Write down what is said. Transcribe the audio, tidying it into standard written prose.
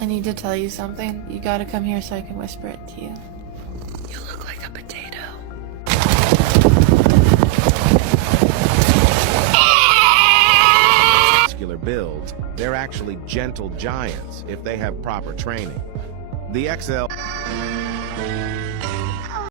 I need to tell you something. You gotta come here so I can whisper it to you. You look like a potato. Muscular builds, they're actually gentle giants if they have proper training. The XL